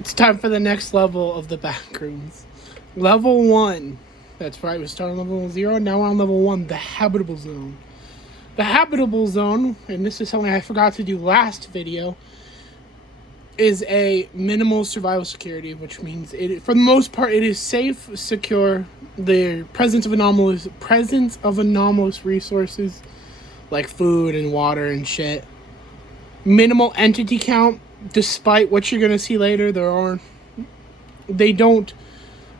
It's time for the next level of the backrooms. Level 1. That's right, we started on level 0, now we're on level 1, the habitable zone. The habitable zone, and this is something I forgot to do last video, is a minimal survival security, which means it, for the most part, it is safe, secure. The presence of anomalous resources like food and water and shit. Minimal entity count, despite what you're gonna see later. They don't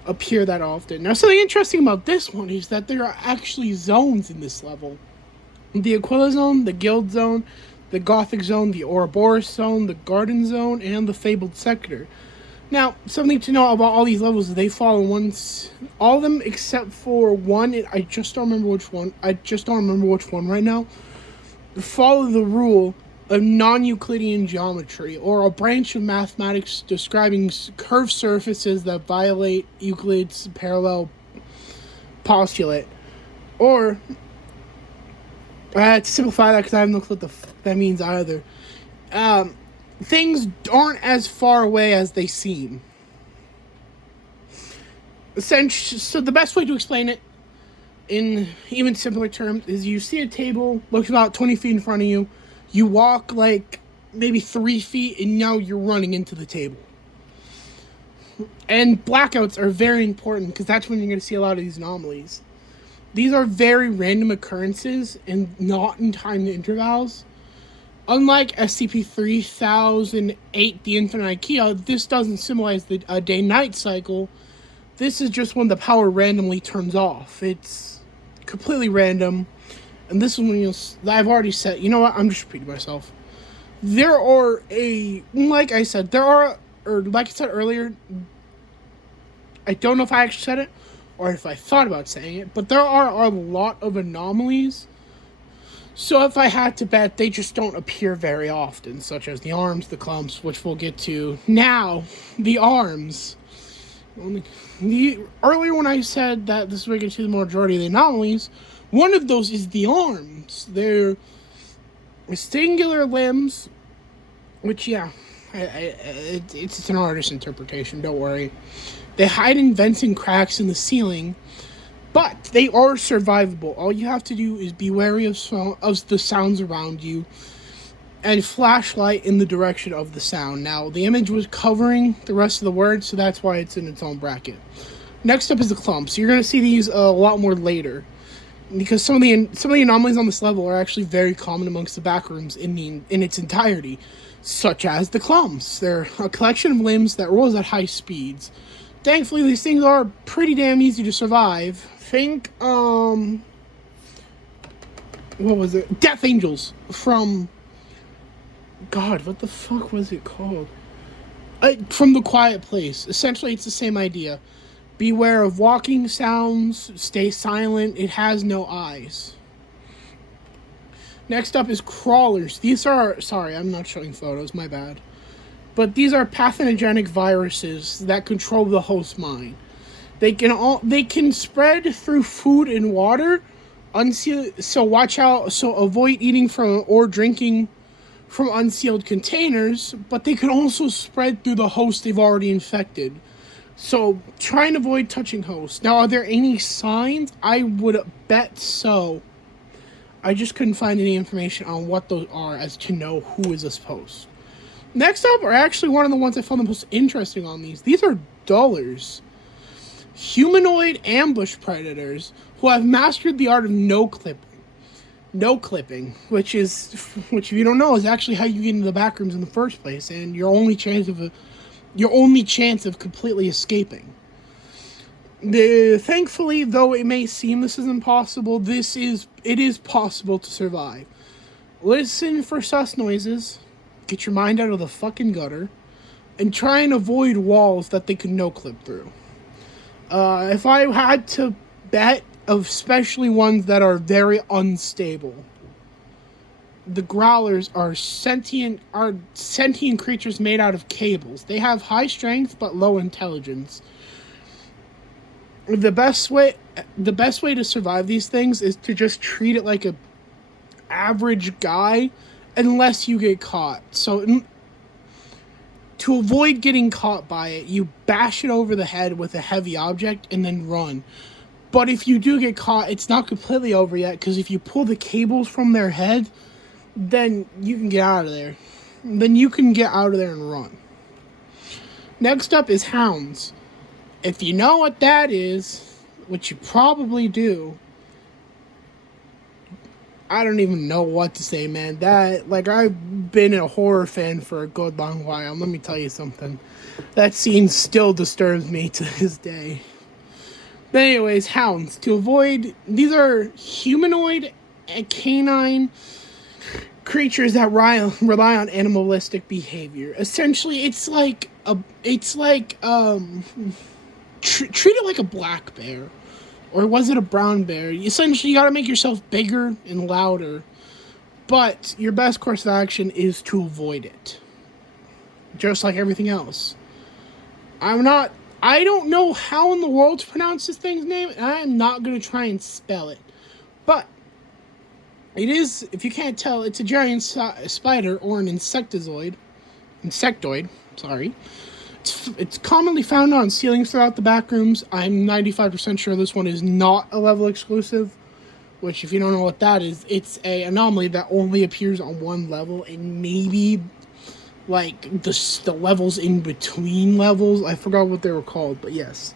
appear that often. Now, something interesting about this one is that there are actually zones in this level. The Aquila Zone, the Guild Zone, the Gothic Zone, the Ouroboros Zone, the Garden Zone, and the Fabled Sector. Now, something to know about all these levels is they fall in all of them except for one. I just don't remember which one right now. Follow the rule of non-Euclidean geometry, or a branch of mathematics describing curved surfaces that violate Euclid's parallel postulate. Or, to simplify that, because I have no clue what that means either, things aren't as far away as they seem. So the best way to explain it, in even simpler terms, is you see a table, looks about 20 feet in front of you, you walk like maybe 3 feet, and now you're running into the table. And blackouts are very important, because that's when you're going to see a lot of these anomalies. These are very random occurrences, and not in timed intervals. Unlike SCP-3008, the Infinite IKEA, this doesn't symbolize the day-night cycle. This is just when the power randomly turns off. It's completely random. And this is when I've already said, you know what, I'm just repeating myself. Like I said earlier, I don't know if I actually said it, or if I thought about saying it, but there are a lot of anomalies. So if I had to bet, they just don't appear very often, such as the arms, the clumps, which we'll get to. Now, the arms. Earlier when I said that this is where you get to the majority of the anomalies, one of those is the arms. They're singular limbs, which, yeah, it's an artist's interpretation, don't worry. They hide in vents and cracks in the ceiling, but they are survivable. All you have to do is be wary of the sounds around you and flashlight in the direction of the sound. Now, the image was covering the rest of the word, so that's why it's in its own bracket. Next up is the clumps. You're going to see these a lot more later, because some of the anomalies on this level are actually very common amongst the backrooms in its entirety, such as the clumps. They're a collection of limbs that rolls at high speeds. Thankfully, these things are pretty damn easy to survive. Think, what was it? Death Angels from, God, what the fuck was it called? From The Quiet Place. Essentially, it's the same idea. Beware of walking sounds, stay silent, it has no eyes. Next up is crawlers. These are, sorry, I'm not showing photos, my bad. But these are pathogenic viruses that control the host mind. They can spread through food and water, so watch out, so avoid eating from or drinking from unsealed containers, but they can also spread through the host they've already infected. So try and avoid touching hosts. Now, are there any signs? I would bet so. I just couldn't find any information on what those are as to know who is this host. Next up are actually one of the ones I found the most interesting on these. These are dullers. Humanoid ambush predators who have mastered the art of no clipping. No clipping, which if you don't know, is actually how you get into the backrooms in the first place, and your only chance of completely escaping. Thankfully, though it may seem this is impossible, it is possible to survive. Listen for sus noises, get your mind out of the fucking gutter, and try and avoid walls that they can no-clip through. If I had to bet, especially ones that are very unstable, the growlers are sentient creatures made out of cables. They have high strength but low intelligence. The best way to survive these things is to just treat it like a average guy, unless you get caught. So To avoid getting caught by it, you bash it over the head with a heavy object and then run. But if you do get caught, it's not completely over yet, because if you pull the cables from their head, then you can get out of there. Then you can get out of there and run. Next up is hounds. If you know what that is, which you probably do, I don't even know what to say, man. I've been a horror fan for a good long while. Let me tell you something. That scene still disturbs me to this day. But anyways, hounds. To avoid, these are humanoid and canine creatures that rely on animalistic behavior. Essentially, treat it like a black bear. Or was it a brown bear? Essentially, you gotta make yourself bigger and louder. But your best course of action is to avoid it. Just like everything else. I don't know how in the world to pronounce this thing's name, and I am not gonna try and spell it. But it is, if you can't tell, it's a giant spider or an insectoid, sorry. It's commonly found on ceilings throughout the back rooms. I'm 95% sure this one is not a level exclusive, which if you don't know what that is, it's an anomaly that only appears on one level and maybe like the levels in between levels. I forgot what they were called, but yes.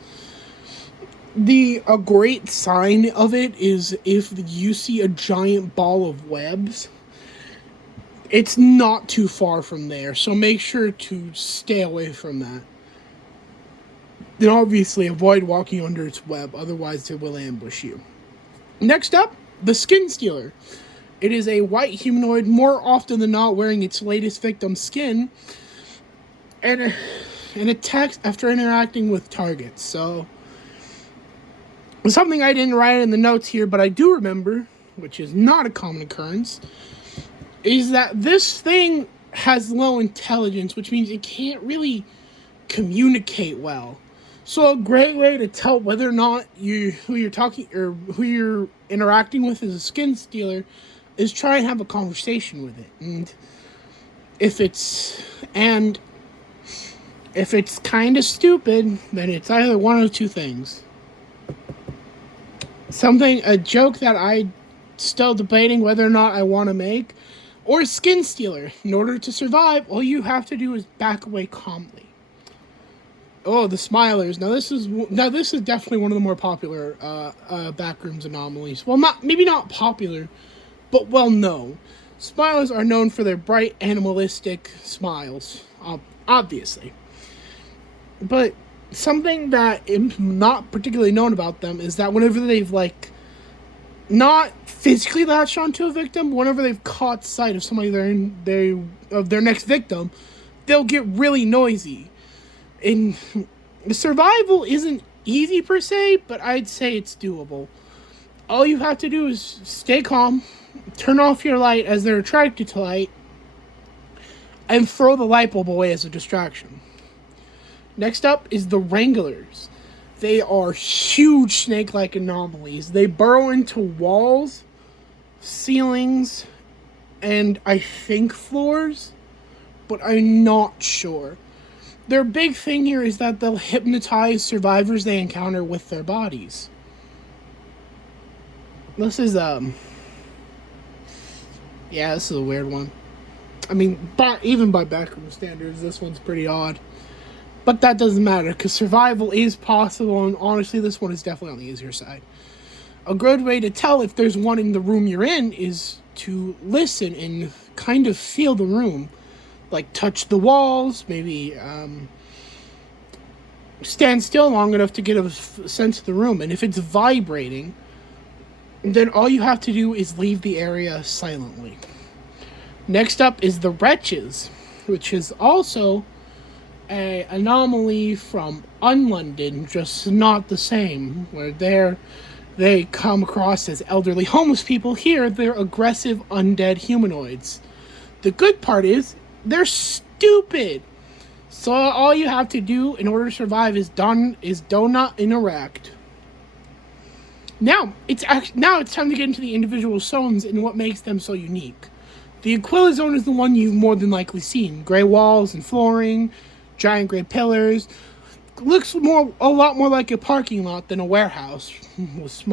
A great sign of it is if you see a giant ball of webs, it's not too far from there, so make sure to stay away from that. Then obviously avoid walking under its web, otherwise it will ambush you. Next up, the Skin Stealer. It is a white humanoid, more often than not wearing its latest victim's skin, and attacks after interacting with targets. So, something I didn't write in the notes here, but I do remember, which is not a common occurrence, is that this thing has low intelligence, which means it can't really communicate well. So a great way to tell whether or not who you're interacting with is a skin stealer is try and have a conversation with it. And if it's kind of stupid, then it's either one of two things. A joke that I still debating whether or not I want to make, or skin stealer. In order to survive, all you have to do is back away calmly. Oh, the smilers. Now this is definitely one of the more popular backrooms anomalies. Well, maybe not popular, but well known. Smilers are known for their bright animalistic smiles, obviously. But something that is not particularly known about them is that whenever they've not physically latched onto a victim, whenever they've caught sight of somebody of their next victim, they'll get really noisy. And survival isn't easy per se, but I'd say it's doable. All you have to do is stay calm, turn off your light as they're attracted to light, and throw the light bulb away as a distraction. Next up is the Wranglers. They are huge snake-like anomalies. They burrow into walls, ceilings, and I think floors, but I'm not sure. Their big thing here is that they'll hypnotize survivors they encounter with their bodies. This is a weird one. I mean, even by backroom standards, this one's pretty odd. But that doesn't matter, because survival is possible, and honestly, this one is definitely on the easier side. A good way to tell if there's one in the room you're in is to listen and kind of feel the room. Like, touch the walls, maybe stand still long enough to get a sense of the room. And if it's vibrating, then all you have to do is leave the area silently. Next up is the Wretches, which is also an anomaly from Unlondon, just not the same, where they come across as elderly homeless people. Here, they're aggressive undead humanoids. The good part is, they're stupid. So all you have to do in order to survive is do not interact. Now it's time to get into the individual zones and what makes them so unique. The Aquila zone is the one you've more than likely seen. Gray walls and flooring, giant gray pillars. Looks a lot more like a parking lot than a warehouse, with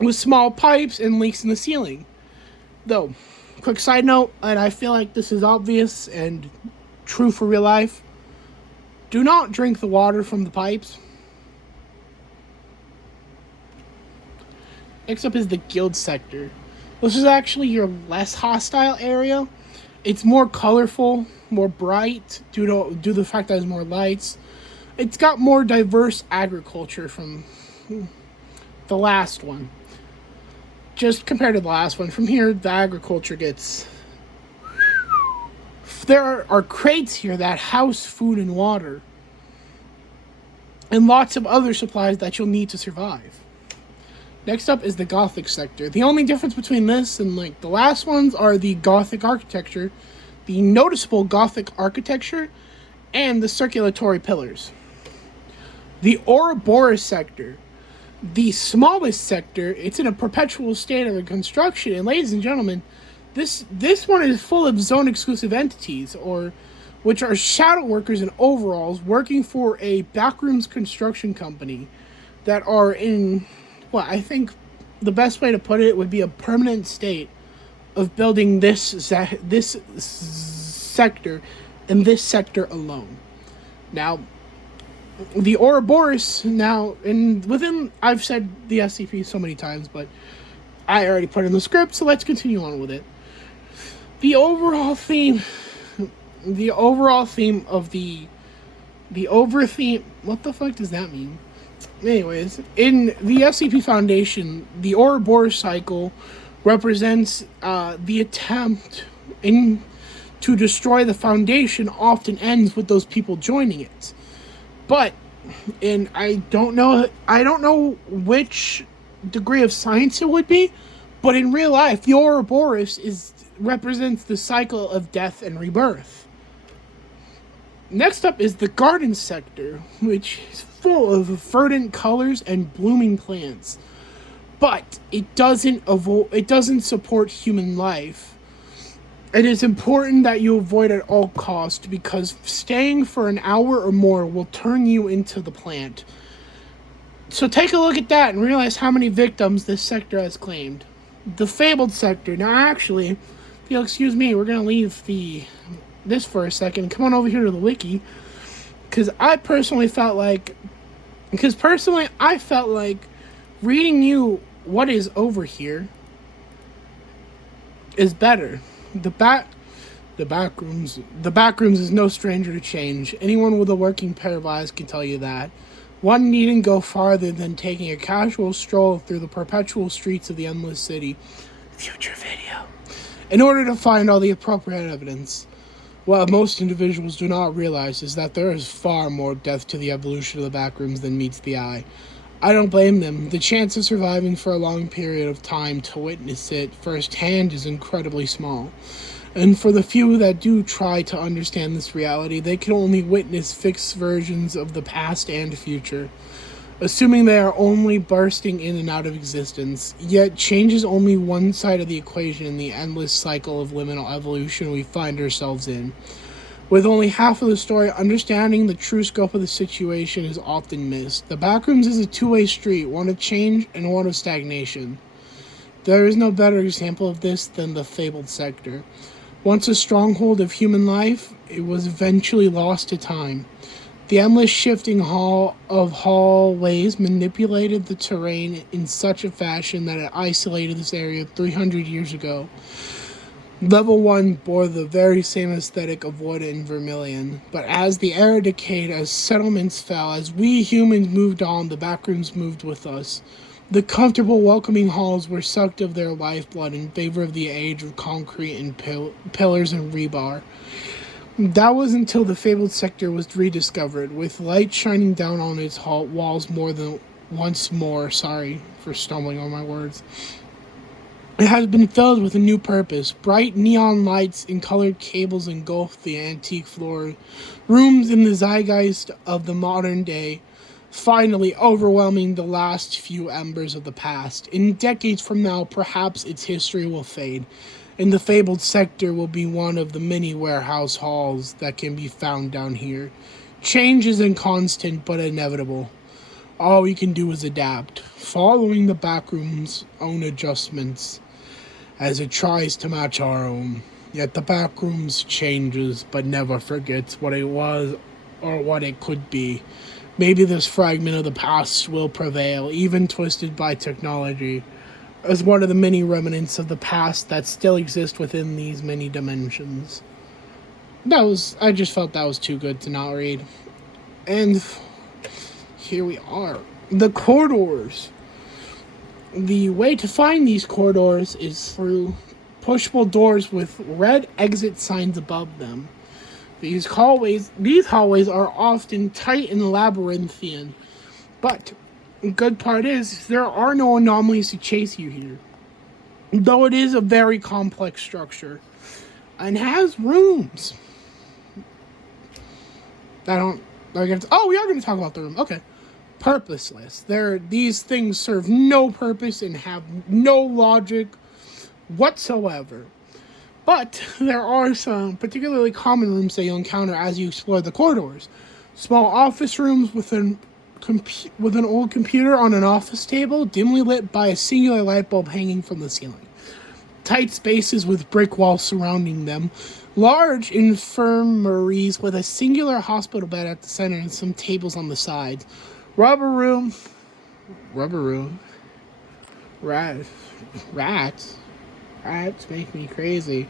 with small pipes and leaks in the ceiling. Though, quick side note, and I feel like this is obvious and true for real life: do not drink the water from the pipes. Next up is the guild sector. This is actually your less hostile area. It's more colorful, more bright due to the fact that there's more lights. It's got more diverse agriculture from the last one. Just compared to the last one, from here the agriculture gets... There are crates here that house food and water, and lots of other supplies that you'll need to survive. Next up is the Gothic sector. The only difference between this and like the last ones are the Gothic architecture, the noticeable Gothic architecture, and the circulatory pillars. The Ouroboros sector, the smallest sector, it's in a perpetual state of construction, and ladies and gentlemen, this one is full of zone exclusive entities, which are shadow workers in overalls working for a backrooms construction company that are in... Well, I think the best way to put it would be a permanent state of building this sector and this sector alone. Now, the Ouroboros I've said the SCP so many times, but I already put it in the script, so let's continue on with it. The overall theme of what the fuck does that mean? Anyways, in the SCP Foundation, the Ouroboros cycle represents the attempt to destroy the Foundation often ends with those people joining it. But, and I don't know which degree of science it would be, but in real life, the Ouroboros represents the cycle of death and rebirth. Next up is the Garden sector, which is full of verdant colors and blooming plants, but it doesn't support human life. It is important that you avoid at all costs, because staying for an hour or more will turn you into the plant. So take a look at that and realize how many victims this sector has claimed. The Fabled sector. Now actually, if you'll excuse me, we're going to leave this for a second. Come on over here to the wiki, because I felt like reading you what is over here is better. The backrooms is no stranger to change. Anyone with a working pair of eyes can tell you that. One needn't go farther than taking a casual stroll through the perpetual streets of the Endless City, future video, in order to find all the appropriate evidence. What most individuals do not realize is that there is far more depth to the evolution of the backrooms than meets the eye. I don't blame them. The chance of surviving for a long period of time to witness it firsthand is incredibly small. And for the few that do try to understand this reality, they can only witness fixed versions of the past and future, assuming they are only bursting in and out of existence. Yet change is only one side of the equation in the endless cycle of liminal evolution we find ourselves in. With only half of the story, understanding the true scope of the situation is often missed. The Backrooms is a two-way street, one of change and one of stagnation. There is no better example of this than the Fabled sector. Once a stronghold of human life, it was eventually lost to time. The endless shifting hallways manipulated the terrain in such a fashion that it isolated this area 300 years ago. Level 1 bore the very same aesthetic of wood and vermilion, but as the era decayed, as settlements fell, as we humans moved on, the backrooms moved with us. The comfortable, welcoming halls were sucked of their lifeblood in favor of the age of concrete and pillars and rebar. That was until the Fabled sector was rediscovered, with light shining down on its walls more than once more. Sorry for stumbling on my words. It has been filled with a new purpose. Bright neon lights and colored cables engulf the antique floor. Rooms in the zeitgeist of the modern day, finally overwhelming the last few embers of the past. In decades from now, perhaps its history will fade, and the fabled sector will be one of the many warehouse halls that can be found down here. Change isn't constant but inevitable. All we can do is adapt, following the backroom's own adjustments as it tries to match our own. Yet the backrooms changes but never forgets what it was or what it could be. Maybe this fragment of the past will prevail, even twisted by technology, as one of the many remnants of the past that still exist within these many dimensions. I just felt that was too good to not read. And here we are. The corridors. The way to find these corridors is through pushable doors with red exit signs above them. These hallways are often tight and labyrinthian, but the good part is there are no anomalies to chase you here. Though it is a very complex structure and has rooms. We are going to talk about the room. Okay. Purposeless. These things serve no purpose and have no logic whatsoever. But there are some particularly common rooms that you'll encounter as you explore the corridors. Small office rooms with an old computer on an office table, dimly lit by a singular light bulb hanging from the ceiling. Tight spaces with brick walls surrounding them. Large infirmaries with a singular hospital bed at the center and some tables on the sides. Rubber room. Rats make me crazy.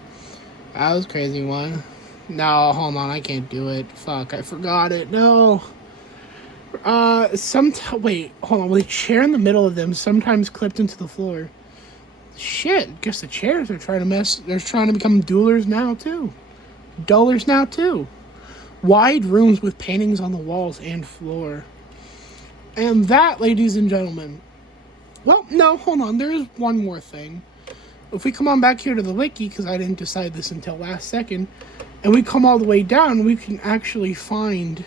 That was a crazy one. No, hold on, I can't do it. Fuck, I forgot it. No. Wait, hold on. With a chair in the middle of them, sometimes clipped into the floor. Shit, guess the chairs are trying to they're trying to become dullers now, too. Wide rooms with paintings on the walls and floor. And that, ladies and gentlemen... Well, no, hold on. There is one more thing. If we come on back here to the wiki, because I didn't decide this until last second, and we come all the way down, we can actually find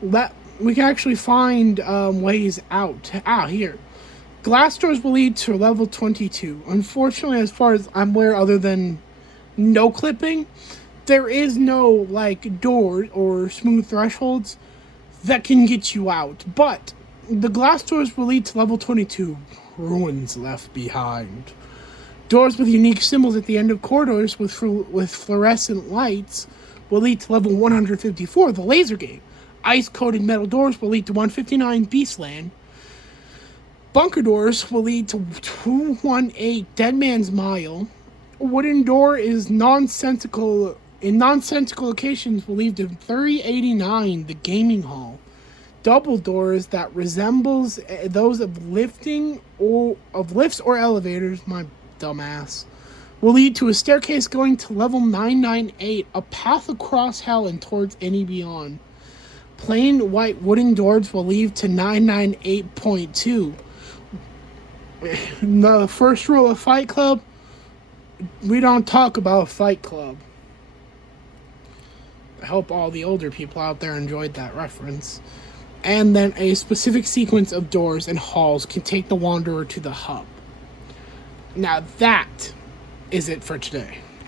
ways out. Here. Glass doors will lead to level 22. Unfortunately, as far as I'm aware, other than no clipping, there is no, door or smooth thresholds that can get you out. But the glass doors will lead to level 22. Ruins left behind. Doors with unique symbols at the end of corridors with fluorescent lights will lead to level 154, the laser gate. Ice-coated metal doors will lead to 159, Beastland. Bunker doors will lead to 218, Dead Man's Mile. A wooden door in nonsensical locations will lead to 389, the Gaming Hall. Double doors that resembles those of lifts or elevators, my dumbass, will lead to a staircase going to level 998, a path across hell and towards any beyond. Plain white wooden doors will lead to 998.2. The first rule of Fight Club, we don't talk about Fight Club. I hope all the older people out there enjoyed that reference. And then a specific sequence of doors and halls can take the wanderer to the hub. Now that is it for today.